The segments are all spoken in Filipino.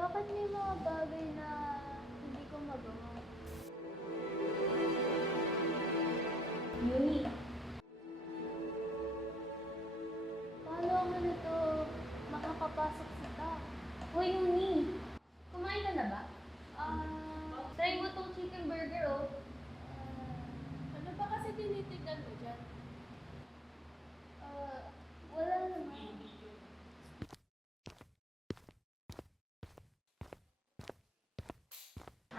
Bakit may mga bagay na hindi ko magawa? Yuni, paano ako nito makakapasok sa TAP? Hoy, Yuni! Kumain ka na ba? Try mo tong chicken burger, oh. Ano ba kasi tinitignan mo dyan? Wala naman.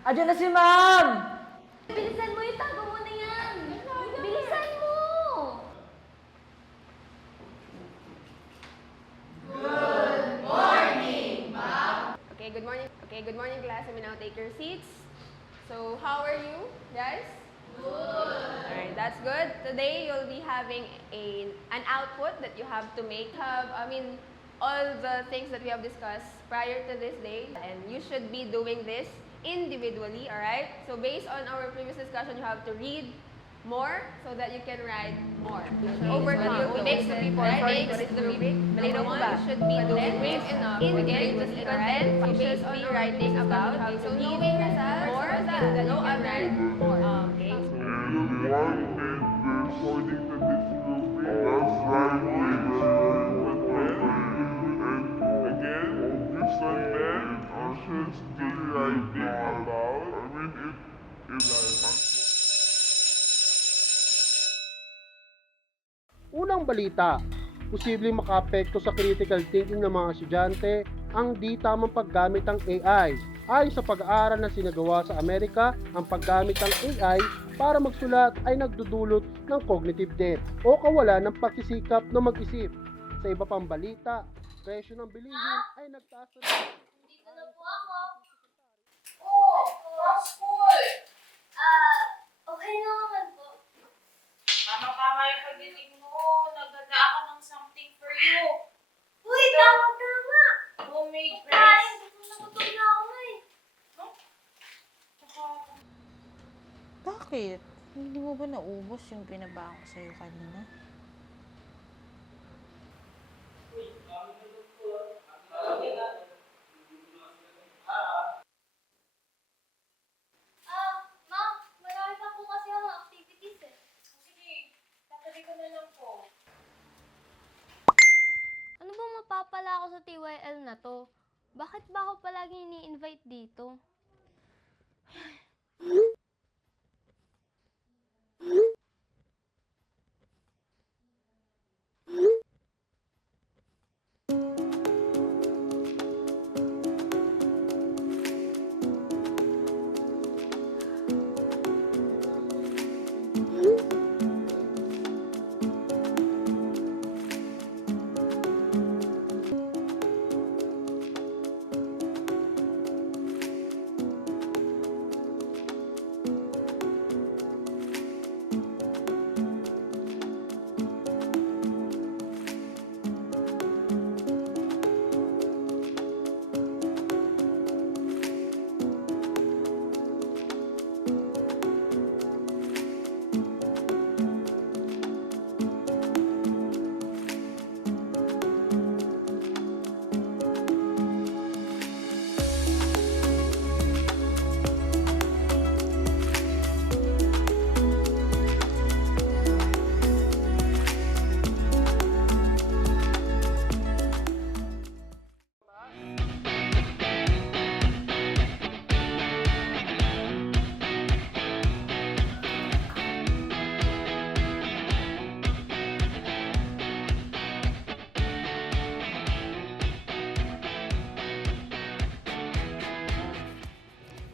Andiyan na si ma'am! Bilisan mo, itago mo na yan! Bilisan mo! Okay, good morning class. You may now take your seats. So, how are you guys? Good. Alright, that's good. Today, you'll be having an output that you have to make. All the things that we have discussed prior to this day, and you should be doing this individually, alright? So, based on our previous discussion, you have to read more so that you can write more. Overcome. Makes the people should be doing brave enough. Again, just content you should be writing about. So knowing yourself more so that you can write more. Okay. According to this movie, that's writing and again, this and then, I should be writing about. Unang balita, posibleng makaapekto sa critical thinking ng mga estudyante ang di tamang paggamit ng AI. Ayon sa pag-aaral na sinagawa sa Amerika, ang paggamit ng AI para magsulat ay nagdudulot ng cognitive debt o kawalan ng pagsisikap na mag-isip. Sa iba pang balita, presyo ng bilihin ay nagtaas na. Dito na po ako. Oh, from school! Okay na naman po. Tama-tama yung pagdating mo. Nagdada ako ng something for you. Uy, tama-tama! Homemade Ay, rice. nagutom na ako na eh. Bakit? Hindi mo ba naubos yung pinaba ko sa'yo kanina? Ma'am, marami pa po kasi ako activities eh. Sige, tatali ko na lang po. Ano bang mapapala ako sa TYL na to? Bakit ba ako palagi ini-invite dito?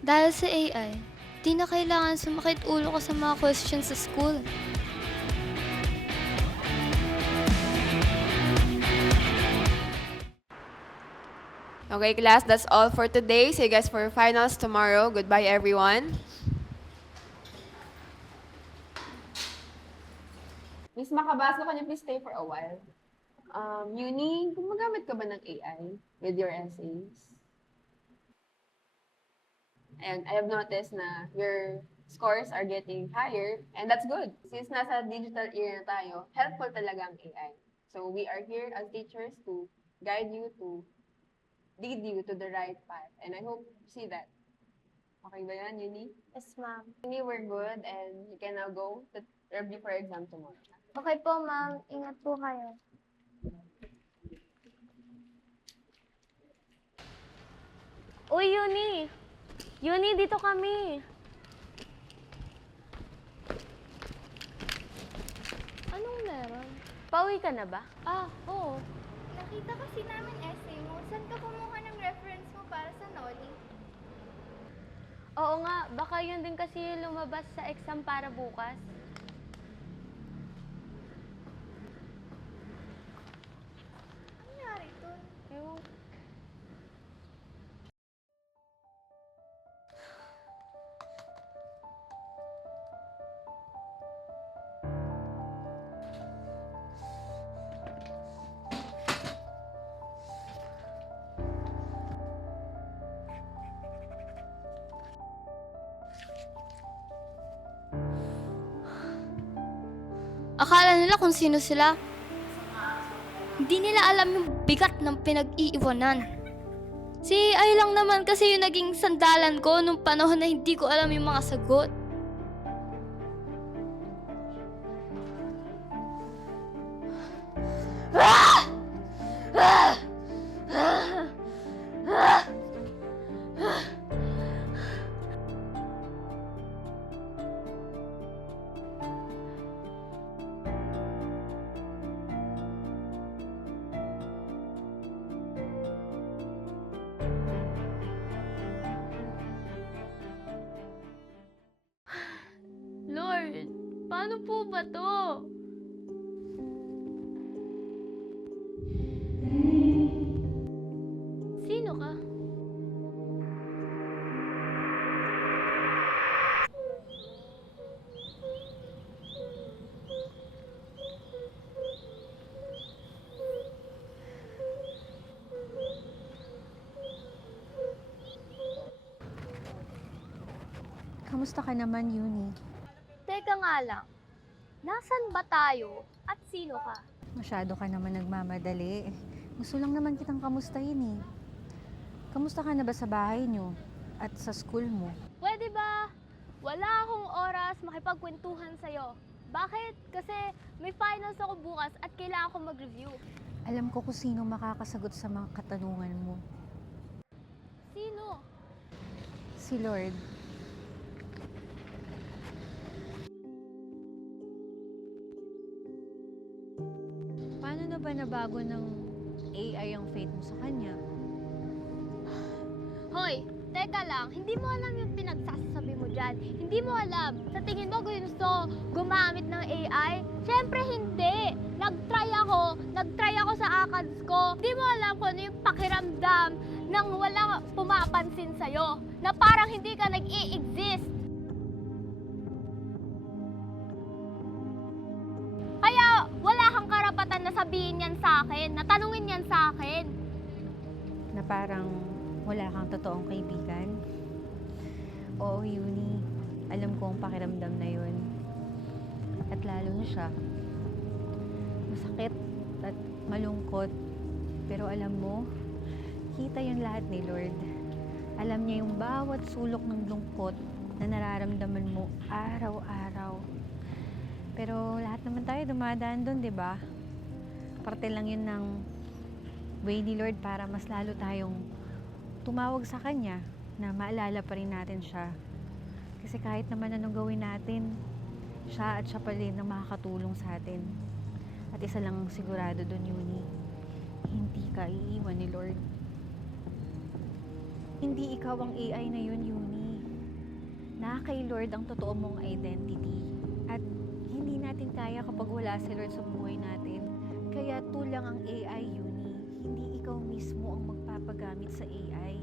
Dahil sa AI, di na kailangan sumakit ulo ko sa mga questions sa school. Okay, class, that's all for today. See you guys for finals tomorrow. Goodbye, everyone. Miss Makabasco, can you please stay for a while? Uni, gumagamit ka ba ng AI with your essays? And I have noticed na your scores are getting higher, and that's good. Since nasa digital era na tayo, helpful talaga ang AI. So we are here as teachers to guide you to lead you to the right path. And I hope you see that. Okay ba yan, Uni? Yes, ma'am. Uni, we're good and you can now go to review for exam tomorrow. Okay po, ma'am. Ingat po kayo. Uy, Uni! Uni, dito kami! Anong meron? Pauwi ka na ba? Oo. Nakita kasi namin essay mo. Saan ka kumuha ng reference mo para sa Noli? Oo nga, baka yun din kasi yung lumabas sa exam para bukas. Ano nangyari dun? Ewan. Akala nila kung sino sila. Hindi nila alam yung bigat ng pinag-iiwanan. Si ay lang naman kasi yung naging sandalan ko nung panahon na hindi ko alam yung mga sagot. Lord, paano po ba to? Sino ka? Kamusta ka naman, Uni? Teka nga lang, nasan ba tayo at sino ka? Masyado ka naman nagmamadali. Gusto lang naman kitang kamustahin eh. Kamusta ka na ba sa bahay niyo at sa school mo? Pwede ba? Wala akong oras makipagkwentuhan sa'yo. Bakit? Kasi may finals ako bukas at kailangan ko mag-review. Alam ko kung sino makakasagot sa mga katanungan mo. Sino? Si Lord. Paano na ba nabago ng AI ang faith mo sa kanya? Hoy, teka lang, hindi mo alam yung pinagsasabi mo dyan. Hindi mo alam. Sa tingin mo gusto gumamit ng AI? Siyempre hindi. Nag-try ako sa ACADS ko. Hindi mo alam kung ano yung pakiramdam nang walang pumapansin sa'yo. Na parang hindi ka nag-i-exist. Kaya wala kang karapatan na sabihin yan sa akin, na tanungin yan sa akin. Na parang wala kang totoong kaibigan? Oo, Uni. Alam ko ang pakiramdam na yun. At lalo na siya. Masakit at malungkot. Pero alam mo, kita yung lahat ni Lord. Alam niya yung bawat sulok ng lungkot na nararamdaman mo araw-araw. Pero lahat naman tayo dumadaan doon, di ba? Parte lang yun ng way ni Lord para mas lalo tayong tumawag sa Kanya na maalala pa rin natin siya. Kasi kahit naman anong gawin natin, siya at siya pa rin ang makakatulong sa atin. At isa lang sigurado doon, Uni, hindi ka iiwan ni Lord. Hindi ikaw ang AI na yun, Uni. Na kay Lord ang totoo mong identity. At hindi natin kaya kapag wala si Lord sa buhay natin. Kaya tulang ang AI, Uni. Hindi ikaw mismo ang magpapagamit sa AI.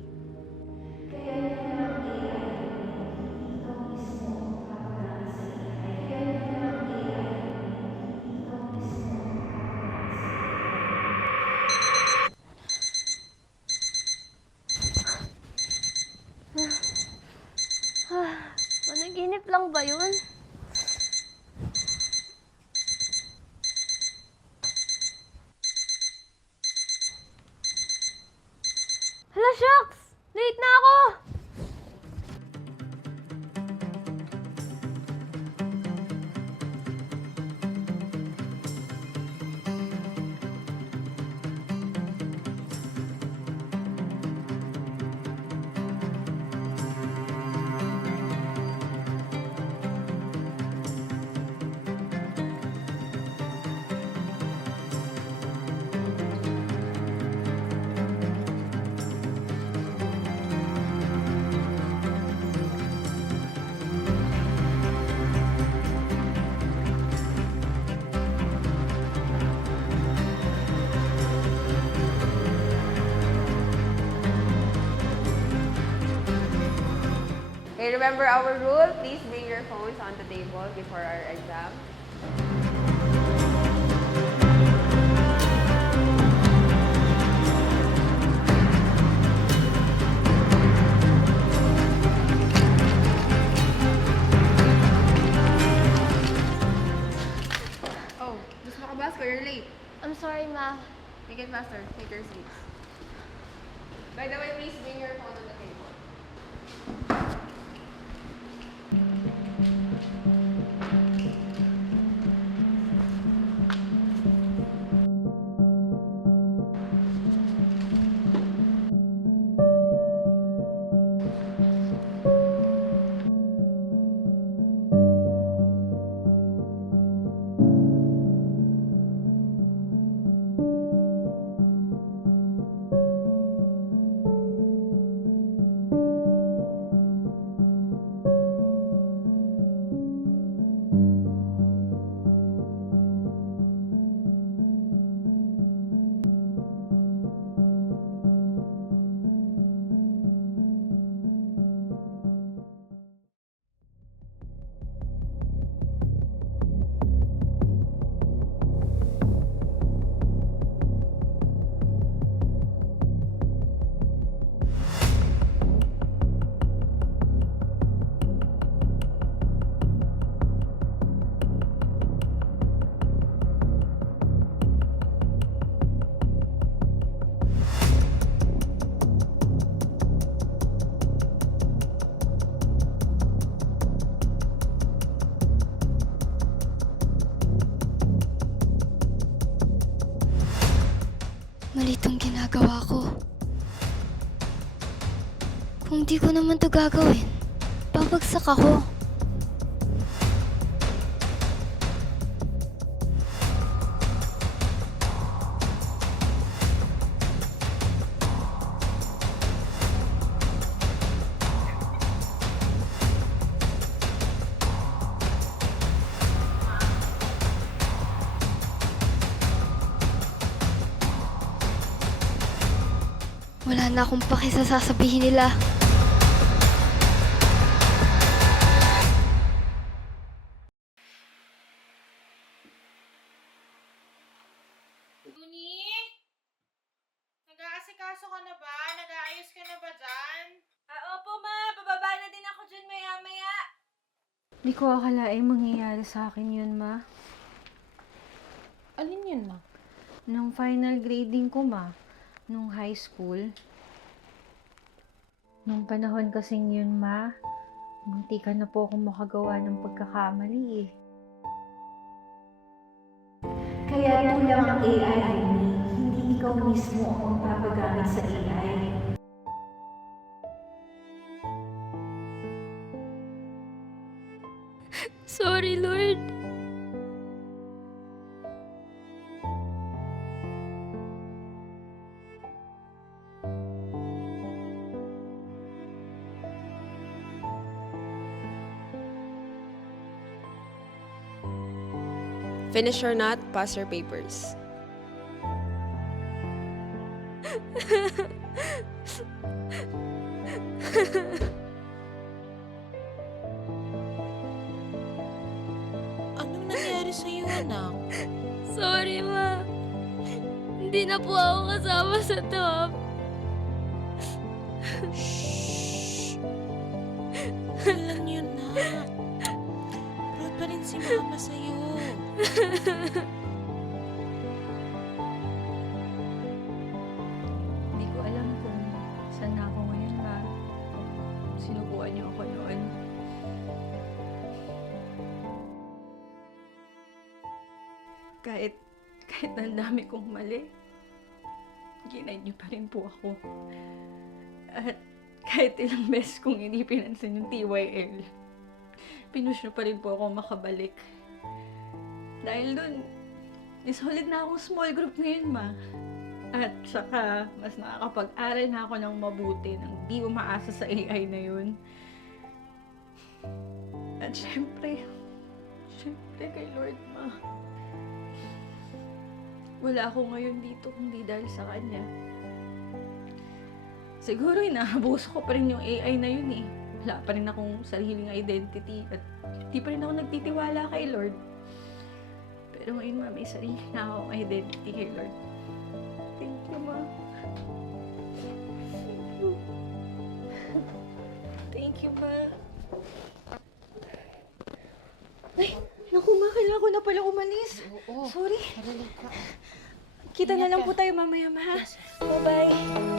Kaya tulang ang AI, hindi ikaw mismo ang magpapagamit sa AI. Kaya tulang ang AI, hindi ikaw mismo ang magpapagamit sa Managinip lang ba yun? shucks! Late na ako! Okay, remember our rule. Please bring your phones on the table before our exam. Oh, Miss Makabasco, you're late. I'm sorry, ma. Make it faster. Take your seats. By the way, please bring your phone on the table. Mali tong ginagawa ko. Kung di ko naman to gagawin, babagsak ako. Wala na akong paki sa sasabihin nila. Uni? Nag-aasikaso ka na ba? Nag-aayos ka na ba dyan? Opo, ma. Bababa na din ako dyan maya-maya. Di ko akalaing mangyayari sa akin yun, ma. Alin yun, ma? Nung final grading ko, ma. Nung high school. Nung panahon kasing yun, ma. Munti ka na po akong makagawa ng pagkakamali eh. Kaya tulang ang AI, hindi ikaw mismo ang papagamit sa AI. Sorry, Lord. Finish or not, pass your papers. Anong nangyari sa'yo, anak? Sorry, ma. Hindi na po ako kasama sa top. Alam yun na. Proud pa rin si mama sa'yo. Hindi ko alam kung saan niyo ako noon. Kahit ang dami kong mali, ginay niyo pa rin po ako. At kahit ilang beses kong hindi pinansin yung TYL, pinush niyo pa rin po ako makabalik. Dahil dun, solid na akong small group ngayon, ma. At saka, mas nakakapag-aral na ako ng mabuti nang di umaasa sa AI na yun. At syempre kay Lord, ma. Wala ako ngayon dito kundi dahil sa Kanya. Siguro inaabuso ko pa rin yung AI na yun eh. Wala pa rin akong sariling identity at di pa rin ako nagtitiwala kay Lord. Pero ngayon, ma, may sarili na akong identity kay Lord. Thank you, ma. Thank you, ma. Ay, naku, ma, kailangan ko na pala umalis. Oo. Sorry. Madali ka. Kita na Ingat lang ka. po tayo mamaya, ma. Yes. Bye-bye.